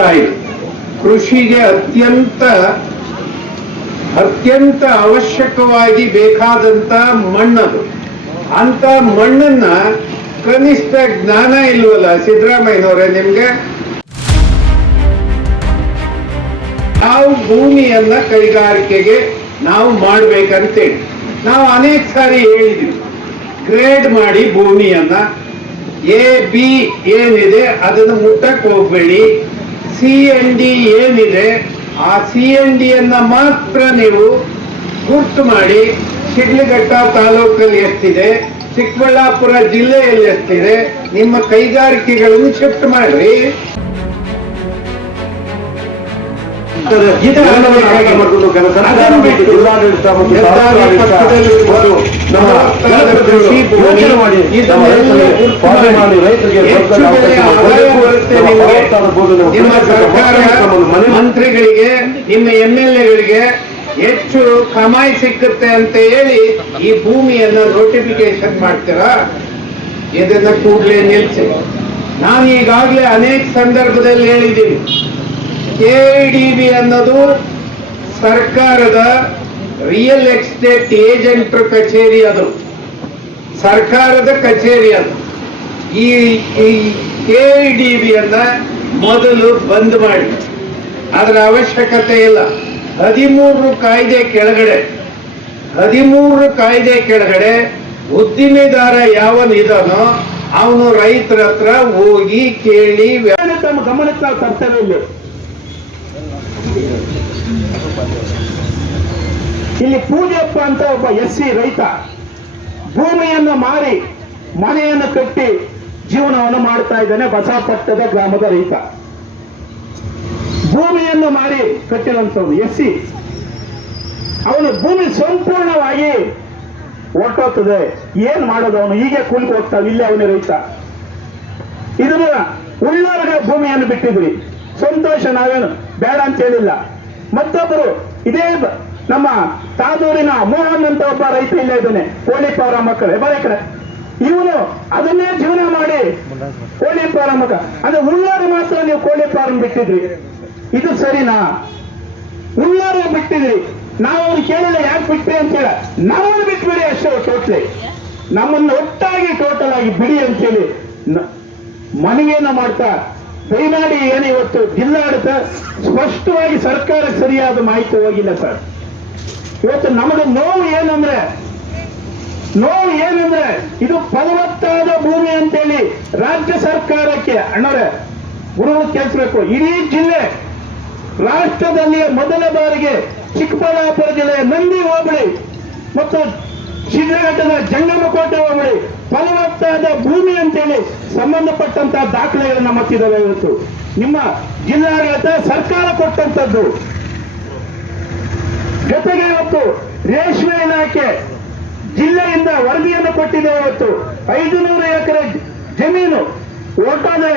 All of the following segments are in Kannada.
ಸಾಯಿಲ್ ಕೃಷಿಗೆ ಅತ್ಯಂತ ಅವಶ್ಯಕವಾಗಿ ಬೇಕಾದಂತ ಮಣ್ಣದು. ಅಂತ ಮಣ್ಣನ್ನ ಕನಿಷ್ಠ ಜ್ಞಾನ ಇಲ್ವಲ್ಲ ಸಿದ್ದರಾಮಯ್ಯನವರೇ ನಿಮ್ಗೆ? ನಾವು ಭೂಮಿಯನ್ನ ಕೈಗಾರಿಕೆಗೆ ನಾವು ಮಾಡ್ಬೇಕಂತೇಳಿ ನಾವು ಅನೇಕ ಸಾರಿ ಹೇಳಿದ್ವಿ. ಗ್ರೇಡ್ ಮಾಡಿ ಭೂಮಿಯನ್ನ A-B ಏನಿದೆ ಅದನ್ನು ಮುಟ್ಟಕ್ಕೆ ಹೋಗ್ಬೇಡಿ. C&D ಏನಿದೆ ಆ C&D ಯನ್ನ ಮಾತ್ರ ನೀವು ಗುರ್ತು ಮಾಡಿ. ಶಿಡ್ಲಘಟ್ಟ ತಾಲೂಕಲ್ಲಿ ಎಷ್ಟಿದೆ, ಚಿಕ್ಕಬಳ್ಳಾಪುರ ಜಿಲ್ಲೆಯಲ್ಲಿ ಎಷ್ಟಿದೆ, ನಿಮ್ಮ ಕೈಗಾರಿಕೆಗಳನ್ನು ಶಿಫ್ಟ್ ಮಾಡ್ರಿ. ನಿಮ್ಮ ಸರ್ಕಾರ ಮಂತ್ರಿಗಳಿಗೆ, ನಿಮ್ಮ MLA-ಗಳಿಗೆ ಹೆಚ್ಚು ಕಮಾಯಿ ಸಿಕ್ಕುತ್ತೆ ಅಂತ ಹೇಳಿ ಈ ಭೂಮಿಯನ್ನ ನೋಟಿಫಿಕೇಶನ್ ಮಾಡ್ತೀರಾ? ಇದನ್ನ ಕೂಡಲೇ ನಿಲ್ಲಿಸಿ. ನಾನು ಈಗಾಗಲೇ ಅನೇಕ ಸಂದರ್ಭದಲ್ಲಿ ಹೇಳಿದ್ದೀನಿ, KIDB ಅನ್ನೋದು ಸರ್ಕಾರದ ರಿಯಲ್ ಎಸ್ಟೇಟ್ ಏಜೆಂಟರ್ ಕಚೇರಿ, ಅದು ಸರ್ಕಾರದ ಕಚೇರಿ. ಅದು ಈ KIDB ಅನ್ನ ಮೊದಲು ಬಂದ್ ಮಾಡಿ. ಅದರ ಅವಶ್ಯಕತೆ ಇಲ್ಲ. 13 ಕಾಯ್ದೆ ಕೆಳಗಡೆ ಉದ್ದಿಮೆದಾರ ಯಾವನಿದಾನೋ ಅವನು ರೈತರ ಹತ್ರ ಹೋಗಿ ಕೇಳಿ ತಮ್ಮ ಗಮನಕ್ಕೆ ನಾವು ತರ್ತೇವೆ. ಇಲ್ಲಿ ಪೂಜಪ್ಪ ಅಂತ ಒಬ್ಬ SC ರೈತ ಭೂಮಿಯನ್ನು ಮಾರಿ ಮನೆಯನ್ನು ಕಟ್ಟಿ ಜೀವನವನ್ನು ಮಾಡ್ತಾ ಇದ್ದಾನೆ. ಬಸವಪಟ್ಟಣದ ಗ್ರಾಮದ ರೈತ ಭೂಮಿಯನ್ನು ಮಾರಿ ಕಟ್ಟಿದಂಥವನು SC. ಅವನು ಭೂಮಿ ಸಂಪೂರ್ಣವಾಗಿ ಹೊರಟೋಗ್ತದೆ. ಏನ್ ಮಾಡೋದು? ಅವನು ಹೀಗೆ ಕೂಲಿಗೆ ಹೋಗ್ತಾವ. ಇಲ್ಲೇ ಅವನೇ ರೈತ. ಇದನ್ನ ಉಳ್ಳವರಿಗೆ ಭೂಮಿಯನ್ನು ಬಿಟ್ಟಿದ್ರಿ, ಸಂತೋಷ, ನಾವೇನು ಬೇಡ ಅಂತ ಹೇಳಿಲ್ಲ. ಮತ್ತೊಬ್ಬರು ಇದೇ ನಮ್ಮ ತಾದೂರಿನ ಮೋಹನ್ ಅಂತ ಒಬ್ಬ ರೈತ ಇಲ್ಲೇ ಇದ್ದಾನೆ, ಕೋಳಿ ಫಾರಂ ಮಕ್ಕಳು ಬರೀ ಇವನು ಅದನ್ನೇ ಜೀವನ ಮಾಡಿ ಕೋಳಿ ಫಾರಂ ಮಕ್ಕ. ಅಂದ್ರೆ ಉಳ್ಳಾರ ಮಾತ್ರ ನೀವು ಕೋಳಿ ಫಾರಂ ಬಿಟ್ಟಿದ್ರಿ, ಇದು ಸರಿನಾ? ಉಳ್ಳಾರ ಬಿಟ್ಟಿದ್ರಿ, ನಾವು ಅವ್ರು ಕೇಳಿಲ್ಲ ಯಾಕೆ ಬಿಟ್ರಿ ಅಂತ ಹೇಳ. ನಮ್ಮನ್ನು ಬಿಟ್ಬಿಡಿ ಅಷ್ಟೇ, ಟೋಟ್ಲಿ ನಮ್ಮನ್ನು ಒಟ್ಟಾಗಿ ಟೋಟಲ್ ಆಗಿ ಬಿಡಿ ಅಂತೇಳಿ ಮನವಿಯನ್ನ ಮಾಡ್ತಾ ದಯಮಾಡಿ ಏನು ಇವತ್ತು ಜಿಲ್ಲಾಡಳಿತ ಸ್ಪಷ್ಟವಾಗಿ ಸರ್ಕಾರ ಸರಿಯಾದ ಮಾಹಿತಿ ಹೋಗಿಲ್ಲ ಸರ್. ಇವತ್ತು ನಮಗೆ ನೋವು ಏನಂದ್ರೆ ಇದು ಫಲವತ್ತಾದ ಭೂಮಿ ಅಂತೇಳಿ ರಾಜ್ಯ ಸರ್ಕಾರಕ್ಕೆ ಅಣ್ಣವರೇ ಗುರುಗಳು ಕೇಳಿಸ್ಬೇಕು. ಇಡೀ ಜಿಲ್ಲೆ ರಾಷ್ಟ್ರದಲ್ಲಿ ಮೊದಲ ಬಾರಿಗೆ ಚಿಕ್ಕಬಳ್ಳಾಪುರ ಜಿಲ್ಲೆಯ ನಂದಿ ಹೋಬಳಿ ಮತ್ತು ಶಿಡ್ಲಘಟ್ಟದ ಜಂಗಮಕೋಟೆ ಹೋಬಳಿ ಫಲವತ್ತಾದ ಭೂಮಿ ಅಂತೇಳಿ ಸಂಬಂಧಪಟ್ಟಂತಹ ದಾಖಲೆಗಳು ನಮ್ಮ ಹತ್ತಿದ್ದಾವೆ. ಇವತ್ತು ನಿಮ್ಮ ಜಿಲ್ಲಾಡಳಿತ ಸರ್ಕಾರ ಕೊಟ್ಟಂತದ್ದು. ಜೊತೆಗೆ ಇವತ್ತು ರೇಷ್ಮೆ ಇಲಾಖೆ ಜಿಲ್ಲೆಯಿಂದ ವರದಿಯನ್ನು ಕೊಟ್ಟಿದೆ. ಇವತ್ತು 500 ಎಕರೆ ಜಮೀನು ಹೋಗ್ತದೆ,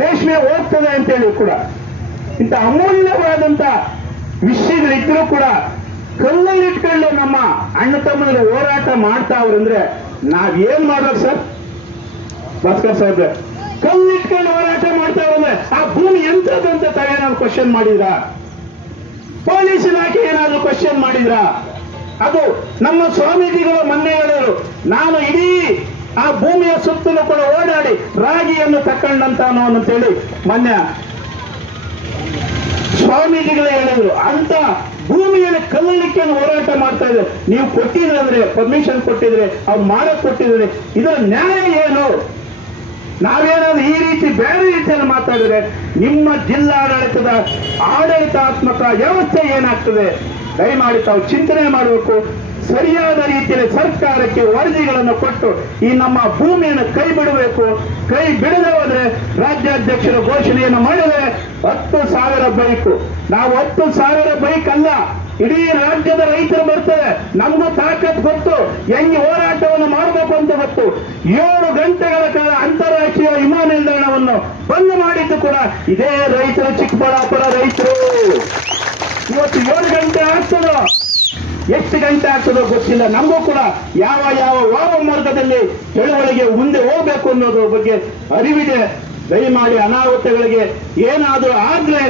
ರೇಷ್ಮೆ ಹೋಗ್ತದೆ ಅಂತೇಳಿ ಕೂಡ ಇಂಥ ಅಮೂಲ್ಯವಾದಂತ ವಿಷಯಗಳಿದ್ರೂ ಕೂಡ ಕಲ್ಲಲ್ಲಿಟ್ಕೊಂಡು ನಮ್ಮ ಅಣ್ಣ ತಮ್ಮನ ಹೋರಾಟ ಮಾಡ್ತಾ ಅವ್ರಂದ್ರೆ ನಾವೇನ್ ಮಾಡ್ಬೇಕು ಸರ್? ಭಾಸ್ಕರ್ ಸಾಹೇಬ್ರೆ, ಕಲ್ಲಿಟ್ಕೊಂಡು ಹೋರಾಟ ಮಾಡ್ತಾ ಅವ್ರಂದ್ರೆ ಆ ಭೂಮಿ ಎಂಥದ್ದು ಅಂತ ತಾವೇನಾದ್ರು ಕ್ವಶನ್ ಮಾಡಿದ್ರಾ? ಪೊಲೀಸ್ ಇಲಾಖೆ ಏನಾದ್ರು ಕ್ವಶನ್ ಮಾಡಿದ್ರಾ? ಅದು ನಮ್ಮ ಸ್ವಾಮೀಜಿಗಳು ಮೊನ್ನೆ ಹೇಳಿದ್ರು, ನಾನು ಇಡೀ ಆ ಭೂಮಿಯ ಸುತ್ತಲೂ ಕೂಡ ಓಡಾಡಿ ರಾಗಿಯನ್ನು ತಕೊಂಡಂತಾನು ಅಂತೇಳಿ ಮೊನ್ನೆ ಸ್ವಾಮೀಜಿಗಳೇ ಹೇಳಿದ್ರು. ಅಂತ ಭೂಮಿಯನ್ನು ಕಲ್ಲಲಿಕ್ಕೆ ಹೋರಾಟ ಮಾಡ್ತಾ ಇದ್ದಾರೆ. ನೀವು ಕೊಟ್ಟಿದ್ರೆ ಅಂದ್ರೆ ಪರ್ಮಿಷನ್ ಕೊಟ್ಟಿದ್ರೆ, ಅವ್ರು ಮಾಡಕ್ ಕೊಟ್ಟಿದ್ರೆ, ಇದರ ನ್ಯಾಯ ಏನು? ನಾವೇನಾದ್ರೂ ಈ ರೀತಿ ಬೇರೆ ರೀತಿಯಲ್ಲಿ ಮಾತಾಡಿದ್ರೆ ನಿಮ್ಮ ಜಿಲ್ಲಾಡಳಿತದ ಆಡಳಿತಾತ್ಮಕ ವ್ಯವಸ್ಥೆ ಏನಾಗ್ತದೆ? ದಯಮಾಡಿ ತಾವು ಚಿಂತನೆ ಮಾಡಬೇಕು. ಸರಿಯಾದ ರೀತಿಯಲ್ಲಿ ಸರ್ಕಾರಕ್ಕೆ ವರದಿಗಳನ್ನು ಕೊಟ್ಟು ಈ ನಮ್ಮ ಭೂಮಿಯನ್ನು ಕೈ ಬಿಡಬೇಕು. ಕೈ ಬಿಡದೆ ಹೋದ್ರೆ ರಾಜ್ಯಾಧ್ಯಕ್ಷರ ಘೋಷಣೆಯನ್ನು ಮಾಡಿದರೆ 10,000 ಬೈಕ್. ನಾವು 10,000 ಬೈಕ್ ಅಲ್ಲ, ಇಡೀ ರಾಜ್ಯದ ರೈತರು ಬರ್ತಾರೆ. ನಮಗೂ ತಾಕತ್ ಗೊತ್ತು, ಹೆಂಗೆ ಹೋರಾಟವನ್ನು ಮಾಡಬೇಕು ಅಂತ ಗೊತ್ತು. 7 ಗಂಟೆಗಳ ಕಾಲ ಅಂತಾರಾಷ್ಟ್ರೀಯ ವಿಮಾನ ನಿಲ್ದಾಣವನ್ನು ಬಂದ್ ಮಾಡಿದ್ದು ಕೂಡ ಇದೇ ರೈತರು, ಚಿಕ್ಕಬಳ್ಳಾಪುರ ರೈತರು. ಇವತ್ತು 7 ಗಂಟೆ ಆಗ್ತದೋ ಎಷ್ಟು ಗಂಟೆ ಆಗ್ತದೋ ಗೊತ್ತಿಲ್ಲ. ನಮಗೂ ಕೂಡ ಯಾವ ವಾಮ ಮಾರ್ಗದಲ್ಲಿ ಚಳವಳಿಗೆ ಮುಂದೆ ಹೋಗ್ಬೇಕು ಅನ್ನೋದ್ರ ಬಗ್ಗೆ ಅರಿವಿದೆ. ದಯಮಾಡಿ ಅನಾಹುತಗಳಿಗೆ ಏನಾದರೂ ಆದ್ರೆ